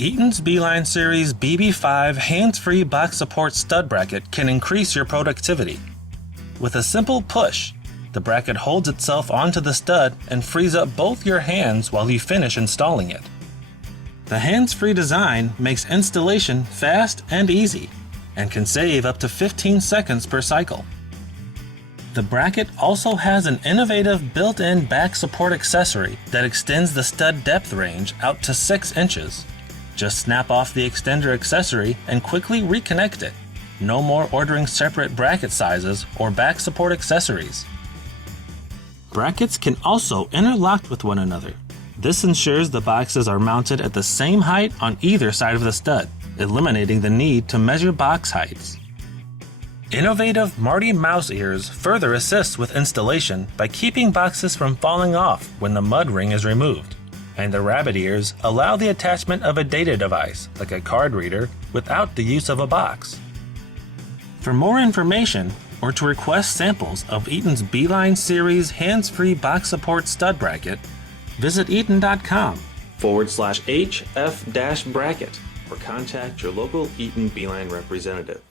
Eaton's Beeline Series BB5 hands-free box support stud bracket can increase your productivity. With a simple push, the bracket holds itself onto the stud and frees up both your hands while you finish installing it. The hands-free design makes installation fast and easy and can save up to 15 seconds per cycle. The bracket also has an innovative built-in back support accessory that extends the stud depth range out to 6 inches. Just snap off the extender accessory and quickly reconnect it. No more ordering separate bracket sizes or back support accessories. Brackets can also interlock with one another. This ensures the boxes are mounted at the same height on either side of the stud, eliminating the need to measure box heights. Innovative Marty mouse ears further assist with installation by keeping boxes from falling off when the mud ring is removed. And the rabbit ears allow the attachment of a data device, like a card reader, without the use of a box. For more information, or to request samples of Eaton's Beeline Series hands-free box support stud bracket, visit eaton.com/HF-bracket or contact your local Eaton Beeline representative.